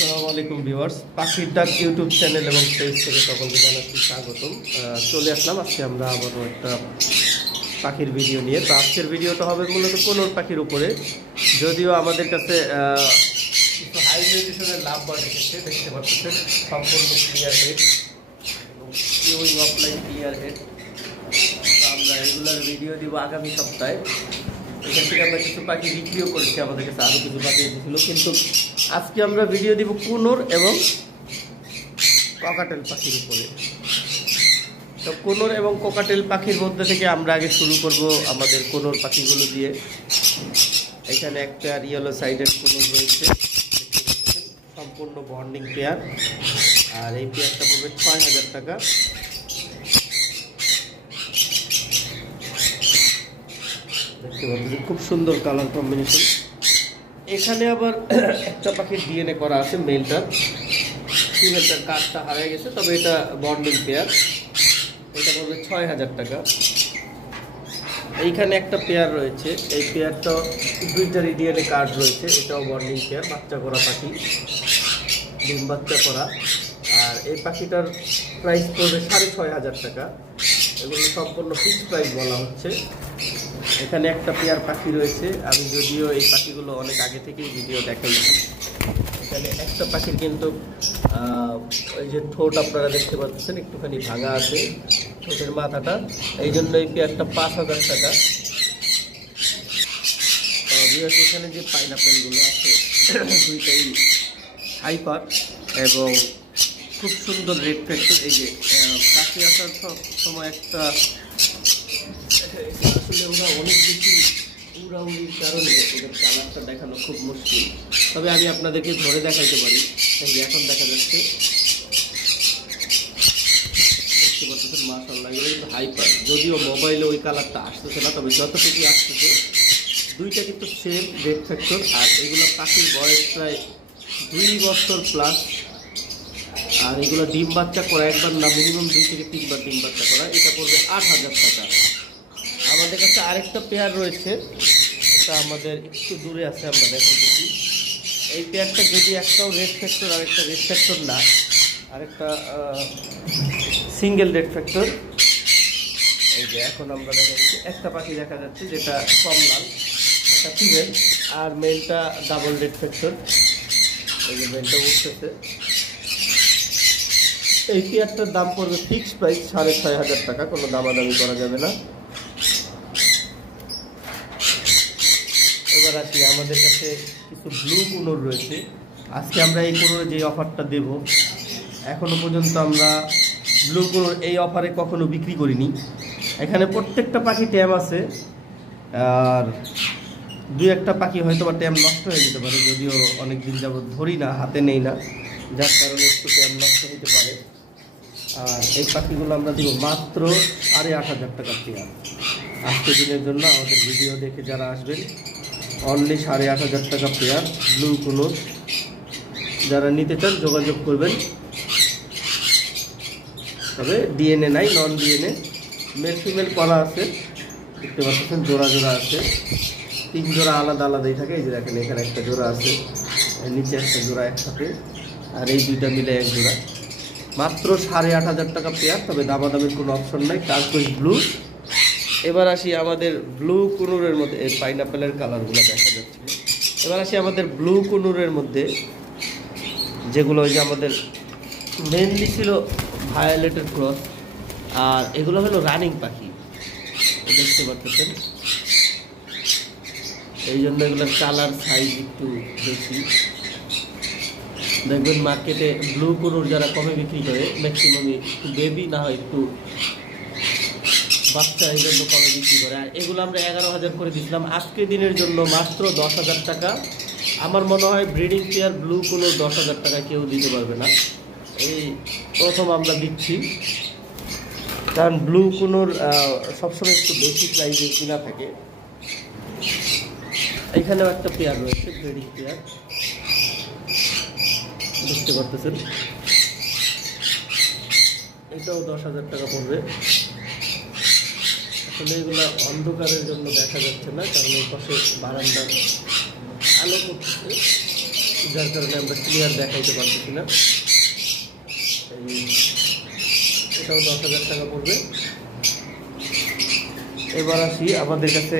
আসসালামু আলাইকুম ভিউয়ার্স, পাখির ডাক ইউটিউব চ্যানেল এবং পেজ থেকে সকলকে জানাচ্ছি স্বাগতম। চলে আসলাম আজকে আমরা আবারও একটা পাখির ভিডিও নিয়ে। তো আজকের ভিডিওটা হবে মূলত কোনোর পাখির উপরে, যদিও আমাদের কাছে কিছু হাইব্রিডেশনের লাভ বার্ড এসেছে, দেখতে পাচ্ছেন সম্পূর্ণ ক্লিয়ার হেড এবং কিউইং অফলাইন ক্লিয়ার হেড। তো আমরা রেগুলার ভিডিও দিব আগামী সপ্তাহে। এখান থেকে আমরা কিছু পাখি বিক্রিও করেছি, আমাদের কাছে আরও কিছু পাখি এসেছিল, কিন্তু আজকে আমরা ভিডিও দিব কোনোর এবং ককাটেল পাখির উপরে। তো কোনোর এবং কোকাটেল পাখির মধ্যে থেকে আমরা আগে শুরু করব আমাদের কোনোর পাখিগুলো দিয়ে। এখানে একটা ইয়েলো সাইডের কোনোর রয়েছে, সম্পূর্ণ বন্ডিং পেয়ার, আর এই পেয়ারটা পড়বে ৬,০০০ টাকা। দেখতে পাচ্ছেন খুব সুন্দর কালার কম্বিনেশন। এখানে আবার একটা পাখির ডিএনএ করা আছে, মেলটার, ফিমেলটার কার্ডটা হারিয়ে গেছে, তবে এটা বন্ডিং পেয়ার, এটা পড়বে ৬,০০০ টাকা। এইখানে একটা পেয়ার রয়েছে, এই পেয়ারটাও দুইটারই ডিএনএ কার্ড রয়েছে, এটাও বন্ডিং পেয়ার, বাচ্চা করা পাখি, ডিম বাচ্চা করা। আর এই পাখিটার প্রাইস পড়বে ৬,৫০০ টাকা। এগুলো সম্পূর্ণ ফিক্সড প্রাইস বলা হচ্ছে। এখানে একটা পেয়ার পাখি রয়েছে, আমি যদিও এই পাখিগুলো অনেক আগে থেকেই ভিডিও দেখাইছি। এখানে একটা পাখির কিন্তু ওই যে ঠোঁট আপনারা দেখতে পাচ্ছেন একটুখানি ভাঙা আছে, ঠোঁটের মাথাটা, এই জন্য এই পেয়ারটা ৫,০০০ টাকা। এখানে যে পাইনাপেলগুলো আছে দুইটাই হাইপার এবং খুব সুন্দর রেড ফ্যাক্টর। এই যে পাখি আসার সময় একটা আসলে ওরা অনেক বেশি উড়াউড়ির কারণে ওদের কালারটা দেখানো খুব মুশকিল, তবে আমি আপনাদেরকে ধরে দেখাইতে পারি। এখন দেখা যাচ্ছে, দেখতে পাচ্ছেন মাশাআল্লাহ, এগুলো কিন্তু হাইপার, যদিও মোবাইলে ওই কালারটা আসতেছে না, তবে যতটুকু আসতেছে দুইটা কিন্তু সেম রেড ফ্যাক্টর। আর এগুলো পাখির বয়স প্রায় 2 বছর প্লাস, আর এগুলো ডিম বাচ্চা করা একবার না, মিনিমাম 2 থেকে 3 বার ডিম বাচ্চা করা। এটা পড়বে ৮,০০০ টাকা। আমাদের কাছে আরেকটা পেয়ার রয়েছে, এটা আমাদের একটু দূরে আছে, আমরা দেখাচ্ছি। এই পেয়ারটা যদি একটাও রেড ফ্যাক্টর, আরেকটা রেড ফ্যাক্টর না, আরেকটা সিঙ্গেল রেড ফ্যাক্টর। এই যে এখন আমরা দেখাচ্ছি একটা পাখি দেখা যাচ্ছে যেটা কম লাল, একটা ফিমেল, আর মেলটা ডাবল রেড ফ্যাক্টর। এই যে মেলটা উঠতেছে। এই পেয়ারটার দাম পড়বে ফিক্সড প্রাইস ৬,৫০০ টাকা, কোনো দামাদামি করা যাবে না। এবার আসি, আমাদের কাছে কিছু ব্লু কোনোর রয়েছে। আজকে আমরা এই কোনোর যে অফারটা দেব, এখনো পর্যন্ত আমরা ব্লু কোনোর এই অফারে কখনো বিক্রি করিনি। এখানে প্রত্যেকটা পাখি ট্যাম আছে, আর 2-1টা পাখি হয়তো বা ট্যাম নষ্ট হয়ে যেতে পারে, যদিও অনেক দিন যাবত ধরি না, হাতে নেই না, যার কারণে একটু ট্যাম নষ্ট হতে পারে। আর এই পাখিগুলো আমরা দিব মাত্র ৮,৫০০ টাকা পেয়ার। আজকের দিনের জন্য আমাদের ভিডিও দেখে যারা আসবেন, অনলি ৮,৫০০ টাকা পেয়ার ব্লু কোনোর। যারা নিতে চান যোগাযোগ করবেন, তবে ডিএনএ নাই, নন ডিএনএ, মেল ফিমেল করা আছে, দেখতে পাচ্ছেন জোড়া জোড়া আছে, 3 জোড়া আলাদা আলাদাই থাকে। এই যে দেখেন, এখানে একটা জোড়া আছে, নিচে একটা জোড়া একসাথে, আর এই দুইটা মিলে 1 জোড়া। মাত্র ৮,৫০০ টাকা পেয়ার, তবে দামাদামির কোনো অপশন নাই, টার্কোয়েজ ব্লু। এবার আসি আমাদের ব্লু কোনোরের মধ্যে, এই পাইনাপেলের কালারগুলো দেখা যাচ্ছে। এবার আসি আমাদের ব্লু কোনোরের মধ্যে, যেগুলো ওই যে আমাদের মেনলি ছিল ভায়োলেটের ক্রস, আর এগুলো হলো রানিং পাখি, দেখতে পাচ্ছেন। এই জন্য এগুলোর কালার সাইজ একটু বেশি। দেখবেন মার্কেটে ব্লু কোনোর যারা কমে বিক্রি করে, ম্যাক্সিমামই একটু বেবি না হয় একটু বাচ্চা, এই জন্য কমে বিক্রি করে। আর এগুলো আমরা ১১,০০০ করে দিচ্ছিলাম, আজকের দিনের জন্য মাত্র ১০,০০০ টাকা। আমার মনে হয় ব্রিডিং পেয়ার ব্লু কোনোর ১০,০০০ টাকা কেউ দিতে পারবে না, এই প্রথম আমরা দিচ্ছি। কারণ ব্লু কোনোর সবসময় একটু বেশি প্রাইসে কিনা থাকে। এখানেও একটা পেয়ার রয়েছে, ব্রিডিং পেয়ার, দেখতে পারতেছেন, এটাও ১০,০০০ টাকা পড়বে। আসলে এগুলো অন্ধকারের জন্য দেখা যাচ্ছে না, কারণ এই পাশে বারান্দার আলো করতেছে। যার কারণে আমরা ক্লিয়ার দেখাইতে পারতেছি না। এটাও 10,000 টাকা পড়বে। এবার আসি, আমাদের কাছে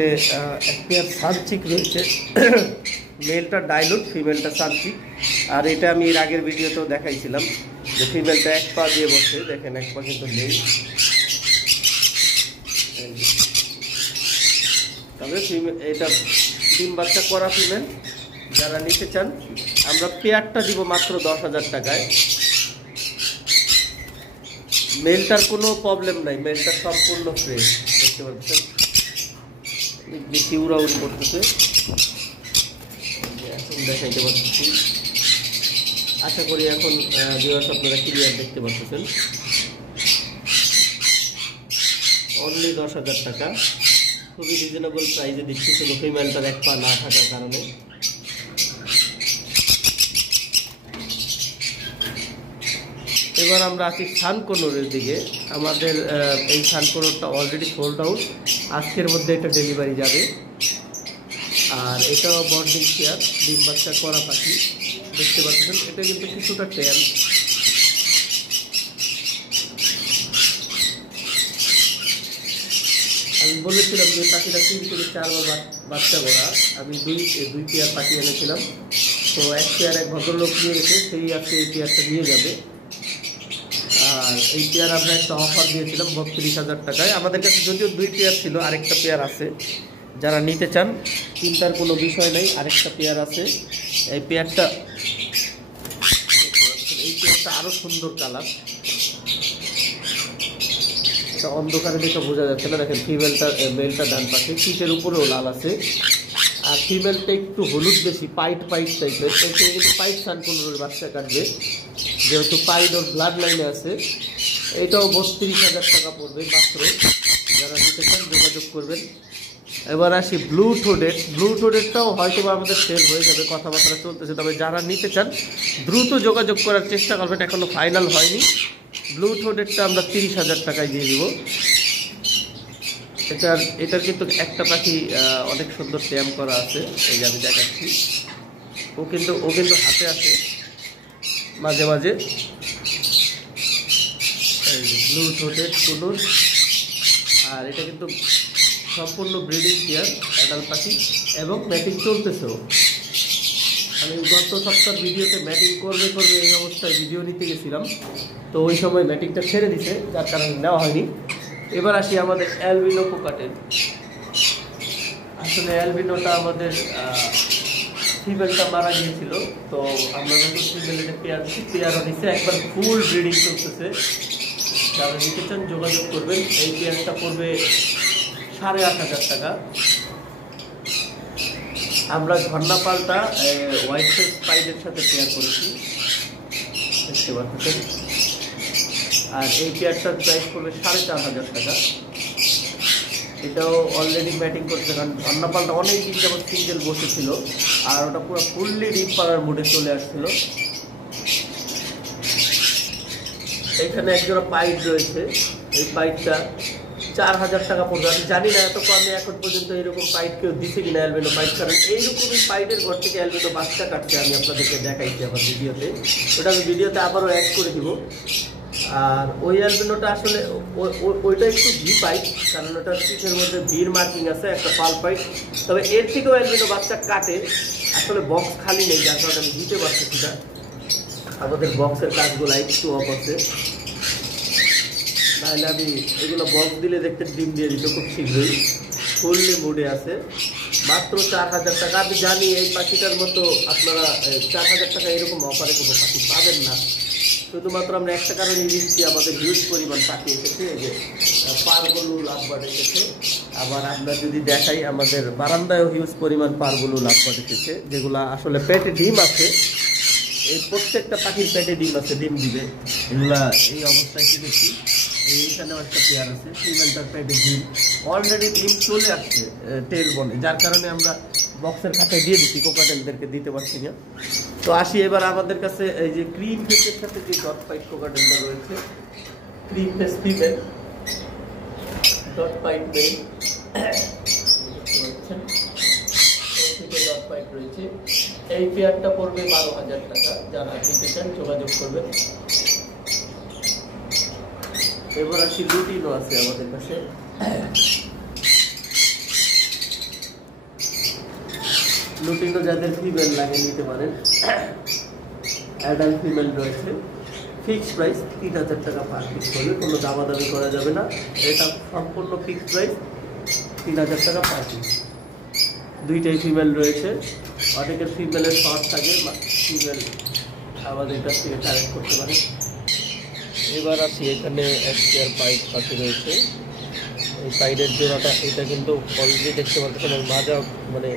এক পেয়ার সানচিক রয়েছে। মেলটা ডাইলুট, ফিমেলটা সানচিক। আর এটা আমি এর আগের ভিডিওতেও দেখাইছিলাম যে ফিমেলটা এক পা দিয়ে বসে, দেখেন এক পা কিন্তু নেই। তবে এটা ডিম বাচ্চা করা ফিমেল, যারা নিতে চান আমরা পেয়ারটা দিব মাত্র 10,000 টাকায়। মেলটার কোনো প্রবলেম নাই, মেলটা সম্পূর্ণ ফ্রেশ, দেখতে পাচ্ছেন বেশি উড়াউড়ি করতেছে, এখন দেখাইতে পারতেছি। আশা করি এখন ভিউয়ার্স আপনারা ক্লিয়ার দেখতে পাচ্ছেন। অনলি 10,000 টাকা, খুবই রিজনেবল প্রাইসে দিচ্ছি, শুধু ফিমেলটার এক পা না থাকার কারণে। এবার আমরা আসি সানকোনোরের দিকে। আমাদের এই সানকোনোরটা অলরেডি সোল্ড আউট, আজকের মধ্যে এটা ডেলিভারি যাবে। আর এটাও বর্ডিং পেয়ার, ডিম বাচ্চা করা পাখি, দেখতে পাচ্ছেন। এটা কিন্তু কিছুটা ট্যাম। আমি বলেছিলাম যে পাখিটা 3 থেকে 4 বার বাচ্চা করা, আমি দুই পেয়ার পাখি এনেছিলাম। তো এক পেয়ার এক ভদ্রলোক নিয়ে গেছে, সেই আজকে এই পেয়ারটা নিয়ে যাবে। আর এই পেয়ার আমরা একটা অফার দিয়েছিলাম 32,000 টাকায়। আমাদের কাছে যদিও 2 পেয়ার ছিল, আরেকটা পেয়ার আছে, যারা নিতে চান চিন্তার কোনো বিষয় নেই, আরেকটা পেয়ার আছে। এই পেয়ারটা আরও সুন্দর কালার, এটা অন্ধকারে দেখে বোঝা যাচ্ছে না। দেখেন মেলটা ডান পাশে, পিঠের উপরেও লাল আছে। আর ফিমেলটা একটু হলুদ বেশি, পাইট টাইপের। কিন্তু পাইট সানকোনোরের বাচ্চা কাটবে, যেহেতু পাইট ওর ব্লাড লাইনে আছে। এটাও 32,000 টাকা পড়বে মাত্র, যারা নিতে চান যোগাযোগ করবেন। এবার আসি ব্লু ঠোডেরটাও হয়তো আমাদের সেল হয়ে যাবে, কথাবার্তা চলতেছে। তবে যারা নিতে চান দ্রুত যোগাযোগ করার চেষ্টা করবেন, এখনো ফাইনাল হয়নি। ব্লু ঠোডেরটা আমরা 30,000 টাকায় দিয়ে দিব। এটার কিন্তু একটা পাখি অনেক সুন্দর ট্যাম করা আছে, এই যে আমি দেখাচ্ছি। ও কিন্তু হাতে আছে মাঝে মাঝে। ব্লু ঠোঁটের কুনুর, আর এটা কিন্তু সম্পূর্ণ ব্রিডিং পেয়ার, অ্যাডাল্ট পাখি, এবং ম্যাটিং চলতেছেও। আমি গত সপ্তাহের ভিডিওতে ম্যাটিং করবে এই অবস্থায় ভিডিও নিতে গেছিলাম, তো ওই সময় ম্যাটিংটা ছেড়ে দিছে, যার কারণে নেওয়া হয়নি। এবার আসি আমাদের অ্যালবিনো কোকাটেল। আসলে অ্যালবিনোটা আমাদের ফিমেলটা মারা গিয়েছিল, তো আমরা যখন ফিমেলের পেয়ারও দিচ্ছে, একবার ফুল ব্রিডিং চলতেছে। যারা নিতে চান যোগাযোগ করবেন। এই পেয়ারটা পড়বে 8,500 টাকা। আমরা ঝর্ণা পালটা হোয়াইট ফেস পাইডের সাথে পেয়ার করেছি, দেখতে পাচ্ছেন। আর এই পেয়ারটার প্রাইস পড়বে 4,500 টাকা। এটাও অলরেডি ম্যাটিং করছে, কারণ ঝর্ণা পালটা অনেক দিন যেমন সিঙ্গেল বসেছিল, আর ওটা পুরো ফুললি ডিম পাড়ার মুডে চলে আসছিল। এখানে একজোড়া পাইপ রয়েছে, এই পাইপটা 4,000 টাকা পড়বে। আমি জানি না এত কমে এখন পর্যন্ত এরকম পাইপ কেউ দিচ্ছে কিনা অ্যালবিনো পাইপ, কারণ এইরকমই পাইপের ঘর থেকে অ্যালবিনো বাচ্চা কাটছে, আমি আপনাদেরকে দেখাইছি আমার ভিডিওতে। ওটা আমি ভিডিওতে আবারও অ্যাড করে দিব। আর ওই অ্যালবিনোটা আসলে ওইটা একটু ভি পাইপ, কারণ ওটার পিঠের মধ্যে ভির মার্কিং আছে, একটা পাল পাইপ। তবে এর থেকেও অ্যালবিনো বাচ্চা কাটে, আসলে বক্স খালি নেই, যার কারণে আমি দিতে পারতেছি না। আমাদের বক্সের কাজগুলো একটু অফ আছে, নাহলে আমি এগুলো বক্স দিলে দেখতে ডিম দিয়ে দিত খুব শীঘ্রই। ফুললি মুডে আছে, মাত্র 4,000 টাকা। আমি জানি এই পাখিটার মতো আপনারা 4,000 টাকা এরকম অফারে কোনো পাখি পাবেন না। শুধুমাত্র আমরা একটা কারণে দিচ্ছি, আমাদের হিউজ পরিমাণ পাখি এসেছে, এই যে পারবলু লাভবার্ড এসেছে। আবার আমরা যদি দেখাই, আমাদের বারান্দায়ও হিউজ পরিমাণ পারবলু লাভবার্ড এসেছে, যেগুলা আসলে পেটে ডিম আছে। এই প্রত্যেকটা পাখির পেটে ডিম আছে, ডিম দিবে। এগুলা এই অবস্থায় কিনেছি। এইখানেও একটা পেয়ার আছে, ফিমেলটার পেটে ডিম অলরেডি, ডিম চলে আসছে টেল বনে, যার কারণে আমরা বক্সের খাতায় দিয়ে দিচ্ছি, কোকাটেলদেরকে দিতে পারছি না। তো আসি এবার আমাদের কাছে এই যে ক্রিম ফেসের সাথে যে ডট পাইট কোকাটেলটা রয়েছে, cream face female, dot pied male, dot pied রয়েছে। এই পেয়ারটা পড়বে 12,000 টাকা, যারা নিতে চান যোগাযোগ করবেন। এবার আসি লুটিনো আছে আমাদের কাছে। লুটিনো যাদের ফিমেল লাগে নিতে পারেন, অ্যাডাল্ট ফিমেল রয়েছে। ফিক্সড প্রাইস 3,000 টাকা পার পিস করবে, কোনো দামাদামি করা যাবে না। এটা সম্পূর্ণ ফিক্সড প্রাইস 3,000 টাকা পার পিস। দুইটাই ফিমেল রয়েছে। অনেকের ফিমেলের শর্ট থাকে, ফিমেল আমাদের কাছ থেকে কালেক্ট করতে পারে। এবার আসি এখানে এক পেয়ার পাইপ পাখি রয়েছে। এই পাইডের জোড়াটা, এটা কিন্তু অলরেডি দেখতে পাচ্ছেন ওর মাজা মানে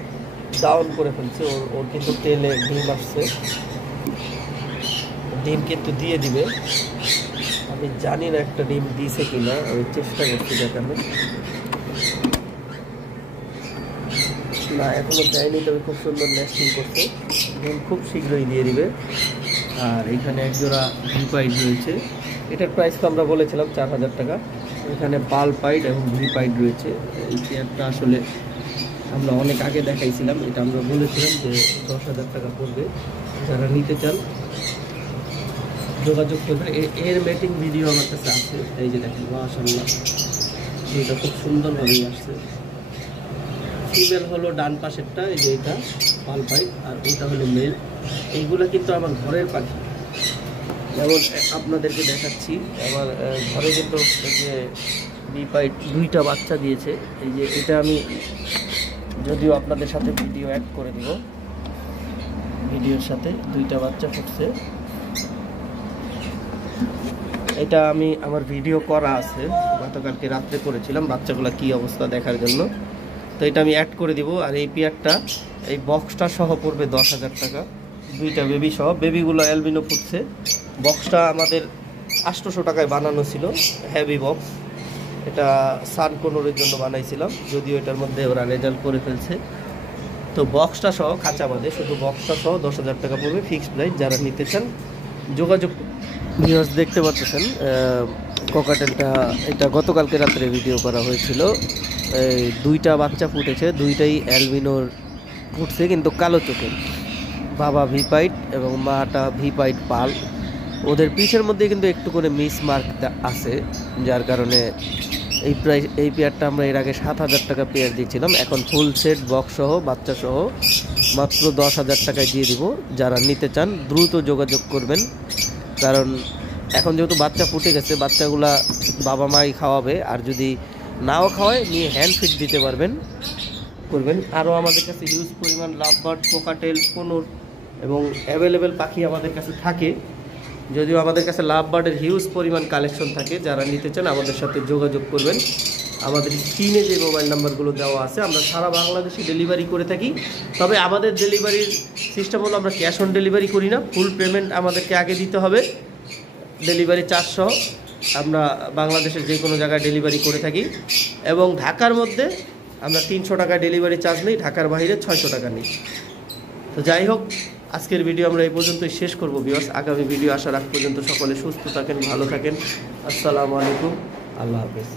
ডাউন করে ফেলছে। ওর কিন্তু তেলে ডিম আসছে, ডিম কিন্তু দিয়ে দিবে। আমি জানি না একটা ডিম দিয়েছে কিনা, আমি চেষ্টা করছি দেখানো। না, এখনো দেয়নি, তবে খুব সুন্দর নেস্টিং করছে, ডিম খুব শীঘ্রই দিয়ে দিবে। আর এখানে এক জোড়া ভিপাইড রয়েছে। এটার প্রাইস তো আমরা বলেছিলাম 4,000 টাকা। এখানে পাল পাইড এবং ভিপাইড রয়েছে। এই চেয়ারটা আসলে আমরা অনেক আগে দেখাইছিলাম, এটা আমরা বলেছিলাম যে 10,000 টাকা পড়বে। যারা নিতে চান যোগাযোগ করবেন। এর ম্যাটিং ভিডিও আমার কাছে আছে, এই যে দেখেন মাশাআল্লাহ, এটা খুব সুন্দরভাবেই আসছে। ফিমেল হলো ডান পাশেরটা, এই যে এটা পাল পাইড, আর ওইটা হলো মেল। এইগুলো কিন্তু আমার ঘরের পাখি, যেমন আপনাদেরকে দেখাচ্ছি। আমার ঘরে কিন্তু এই যে ভিপাইড 2টা বাচ্চা দিয়েছে। এই যে এটা আমি যদিও আপনাদের সাথে ভিডিও অ্যাড করে দিব, ভিডিওর সাথে 2টা বাচ্চা ফুটছে। এটা আমি আমার ভিডিও করা আছে, গতকালকে রাত্রে করেছিলাম বাচ্চাগুলো কি অবস্থা দেখার জন্য, তো এটা আমি অ্যাড করে দিব। আর এই পেয়ারটা, এই বক্সটা সহ পড়বে 10,000 টাকা, 2টা বেবি সহ। বেবিগুলো অ্যালবিনো ফুটছে। বক্সটা আমাদের 800 টাকায় বানানো ছিল, হেভি বক্স। এটা সানকোনোরের জন্য বানাইছিলাম, যদিও এটার মধ্যে ওরা রেজাল্ট করে ফেলছে। তো বক্সটা সহ, খাঁচা বাদে শুধু বক্সটা সহ 10,000 টাকা পড়বে, ফিক্সড প্রাইস। যারা নিতে চান যোগাযোগ। ভিউয়ার্স দেখতে পাচ্ছেন ককাটেলটা, এটা গতকালকে রাত্রে ভিডিও করা হয়েছিল। এই 2টা বাচ্চা ফুটেছে, 2টাই অ্যালবিনোর ফুটছে, কিন্তু কালো চোখের। বাবা ভিপাইড এবং মাটা ভিপাইড পাল। ওদের পিঠের মধ্যে কিন্তু একটু করে মিস মার্ক আছে, যার কারণে এই পেয়ারটা আমরা এর আগে 7,000 টাকা পেয়ার দিয়েছিলাম। এখন ফুল সেট বক্স সহ বাচ্চা সহ মাত্র 10,000 টাকায় দিয়ে দিব। যারা নিতে চান দ্রুত যোগাযোগ করবেন, কারণ এখন যেহেতু বাচ্চা ফুটে গেছে, বাচ্চাগুলা বাবা মাই খাওয়াবে। আর যদি নাও খাওয়ায়, নিয়ে হ্যান্ড ফিড দিতে করবেন। আরও আমাদের কাছে হিউজ পরিমাণ লাভবার্ড, কোকাটেল, কোনোর এবং অ্যাভেলেবেল পাখি আমাদের কাছে থাকে। যদিও আমাদের কাছে লাভবার্ডের হিউজ পরিমাণ কালেকশন থাকে। যারা নিতে চান আমাদের সাথে যোগাযোগ করবেন। আমাদের স্ক্রিনে যে মোবাইল নাম্বারগুলো দেওয়া আছে, আমরা সারা বাংলাদেশে ডেলিভারি করে থাকি। তবে আমাদের ডেলিভারির সিস্টেম হলো, আমরা ক্যাশ অন ডেলিভারি করি না, ফুল পেমেন্ট আমাদেরকে আগে দিতে হবে। ডেলিভারি চার্জ সহ আমরা বাংলাদেশের যে কোনো জায়গায় ডেলিভারি করে থাকি। এবং ঢাকার মধ্যে আমরা 300 টাকা ডেলিভারি চার্জ নিই, ঢাকার বাইরে 600 টাকা নিই। তো যাই হোক, আজকের ভিডিও আমরা এই পর্যন্তই শেষ করব ভিউয়ার্স। আগামী ভিডিও আসার আগ পর্যন্ত সকলে সুস্থ থাকেন, ভালো থাকেন। আসসালামু আলাইকুম, আল্লাহ হাফেজ।